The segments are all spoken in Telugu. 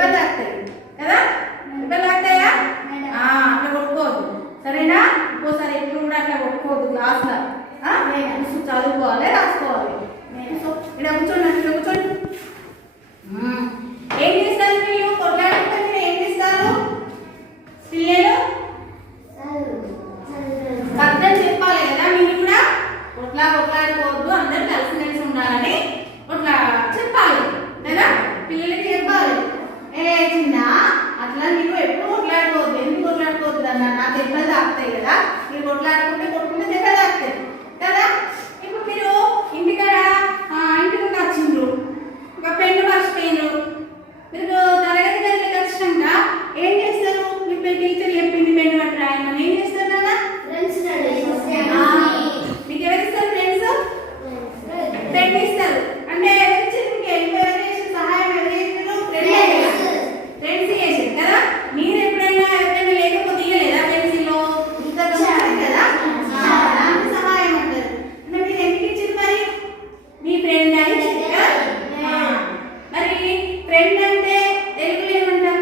దెబ్బలు తాకుతాయి కదా, దెబ్బలు తాకుతాయా? అట్లా కొట్టుకోవద్దు సరేనా. ఇంకోసారి ఎప్పుడు కూడా అట్లా కొట్టుకోవద్దు క్లాస్లో. చదువుకోవాలి, రాసుకోవాలి. ఇక్కడ కూర్చోండి, ఇక్కడ కూర్చోండి. ఏం చేస్తారు మీరు కొట్లాడుకుంటే? ఏం చేస్తారు పిల్లలు? పద్ధతి చెప్పాలి కదా మీరు కూడా. కొట్లాడుకోవద్దు, అందరు కలిసిమెలిసి ఉండాలని చెప్పాలి కదా, పిల్లలకి చెప్పాలి. చిన్న అట్లా మీరు ఎప్పుడు కొట్లాడుకోవద్దు. ఎందుకు కొట్లాడుకోవద్దు అన్న? నాకు దెబ్బలు తాకుతాయి కదా, మీరు కొట్టుకుంటే దెబ్బలు తాకుతాయి కదా. ఇప్పుడు మీరు ఇంటి ముందు వచ్చిండ్రు, ఒక పెన్ను మర్చిపోయినారు. మీరు తరగతి గదిలోకి వచ్చినాక ఏం చేస్తారు? మీ టీచర్ చెప్పింది పెన్ను పట్టి రాయమని ఏం చేస్తారు నాన్న? మీకు ఎవరిస్తారు ఫ్రెండ్స్? పెన్ను ఇస్తారు. అంటే సహాయం ఎవరు చేస్తారు? ఫ్రెండ్స్ చేసారు కదా. మీరు ఎప్పుడైనా ఎవరైనా లేకపోతే ఇవ్వలేదా పెన్సిల్లో? కదా సహాయం అంటారు. అంటే మీరు ఎందుకు ఇచ్చారు మరి? మీ ఫ్రెండ్ అని ఇచ్చారు కదా. మరి ఫ్రెండ్ అంటే తెలుగులో ఏమంటాం?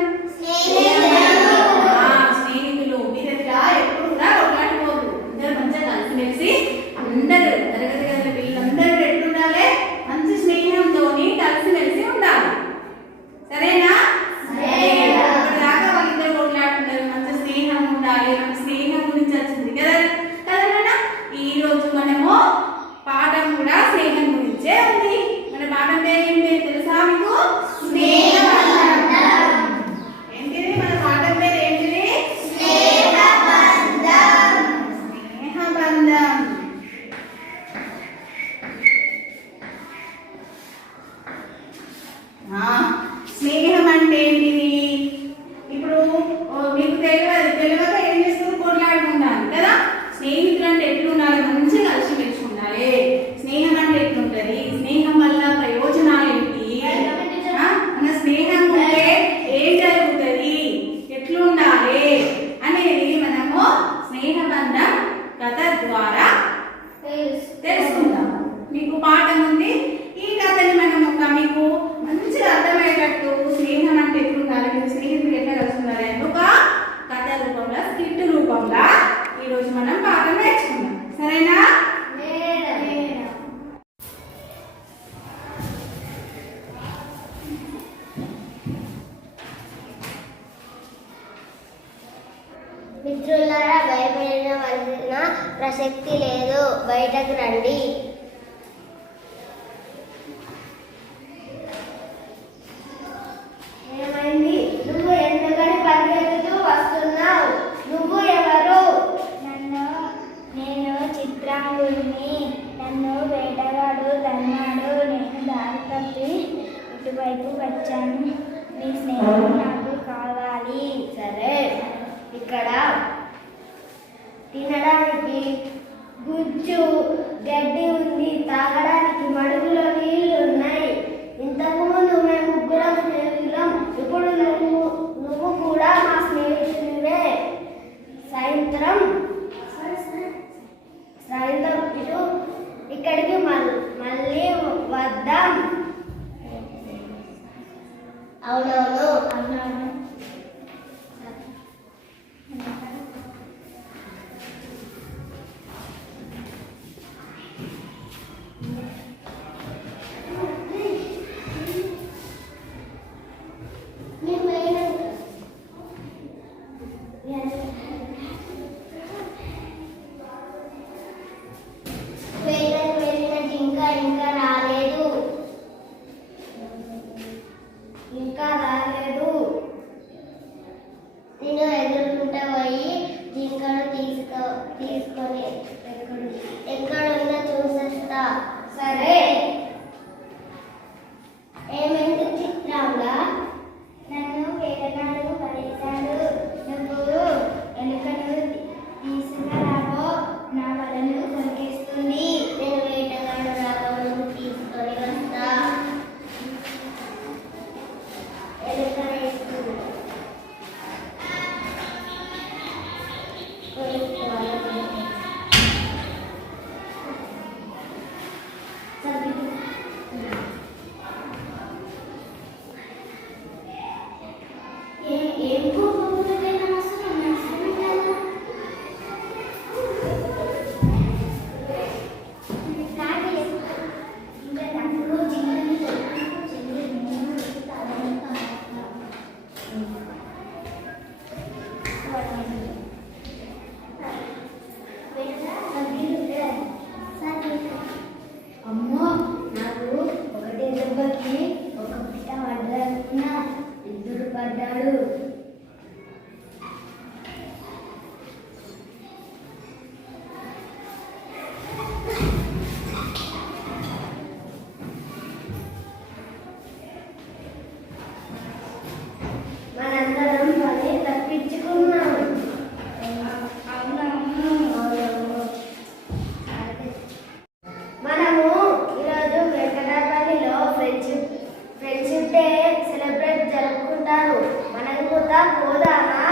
స్నేహితులు. మీరు ఎట్లా ఎప్పుడు కూడా కొట్లాడుకోవద్దు. అందరూ మంచిగా కలిసిమెలిసి అందరూ తరగతి గదిలో పిల్లలందరూ ఎట్లుండాలి? మంచి స్నేహంతో కలిసిమెలిసి ఉండాలి. సరేనా? ఇప్పటిదాకా వాళ్ళిద్దరు కొట్లాడుతున్నారు. మంచి స్నేహం ఉండాలి. మన స్నేహం గురించి వచ్చింది కదా కదా. ఈ రోజు మనము పాఠం కూడా స్నేహం గురించే ఉంది. మన పాఠం పేరు ఏం పేరు తెలుసా మీకు? స్నేహబంధం. ఏంటిది మన పాఠం పేరు? ఏంటిది? స్నేహబంధం. స్నేహబంధం. స్నేహం అంటే ఏంటిది? ఇప్పుడు మీకు తెలియక ఏం చేస్తారు? కొట్లాడుకుంటాను కదా. స్నేహితులు అంటే ఎట్లుండాలి? మంచిగా కలిసి ఉండాలి. స్నేహం అంటే ఎట్లుంటది? స్నేహం వల్ల ప్రయోజనాలు ఏంటి? మన స్నేహం ఉంటే ఏం జరుగుతుంది? ఎట్లుండాలి అనేది మనము స్నేహబంధం కథ ద్వారా తెలుసుకుందాం. మీకు పాఠం ఉంది. ఈ కథని మనము మీకు మంచిగా అర్థమయ్యేటట్టు స్నేహం అంటే ఎట్లుండాలి, మీరు స్నేహితులు ఎట్లా కలుసుకున్నారు అని ఒక కథ రూపంలో, స్క్రిప్ట్ రూపంలో ఈరోజు మనం పాఠం నేర్చుకుందాం. సరేనా? మిత్రులారా, భయపడవలసిన ప్రసక్తి లేదు. బయటకు రండి. ఏమైంది? నువ్వు ఎందుకని పరిగెత్తుతూ వస్తున్నావు? నువ్వు ఎవరు? నేను చిత్రాంగుడిని. నన్ను వేటగాడు తన్నాడు. నేను దారి తప్పి ఇటువైపు వచ్చాను. నీ స్నేహం నాకు కావాలి. సరే, ఇక్కడ తినడానికి గుజ్జు గడ్డి ఉంది, తాగడానికి మడుగులో నీళ్లు ఉన్నాయి. ఇంతకు ముందు మేము ముగ్గురం స్నేహితులం. ఇప్పుడు నువ్వు కూడా మా స్నేహితుడివే. సాయంత్రం ఇక్కడికి మళ్ళీ వద్దాం. అవునవును. ఇంకా రాలేదు. పడ్డాడు. మనందరం పని తప్పించుకున్నాం. మనము ఈరోజు వెంకటాపల్లిలో ఫ్రెండ్షిప్ డే సెలబ్రేట్ జరుపుకుంటారు. మనం కూడా పోదామా?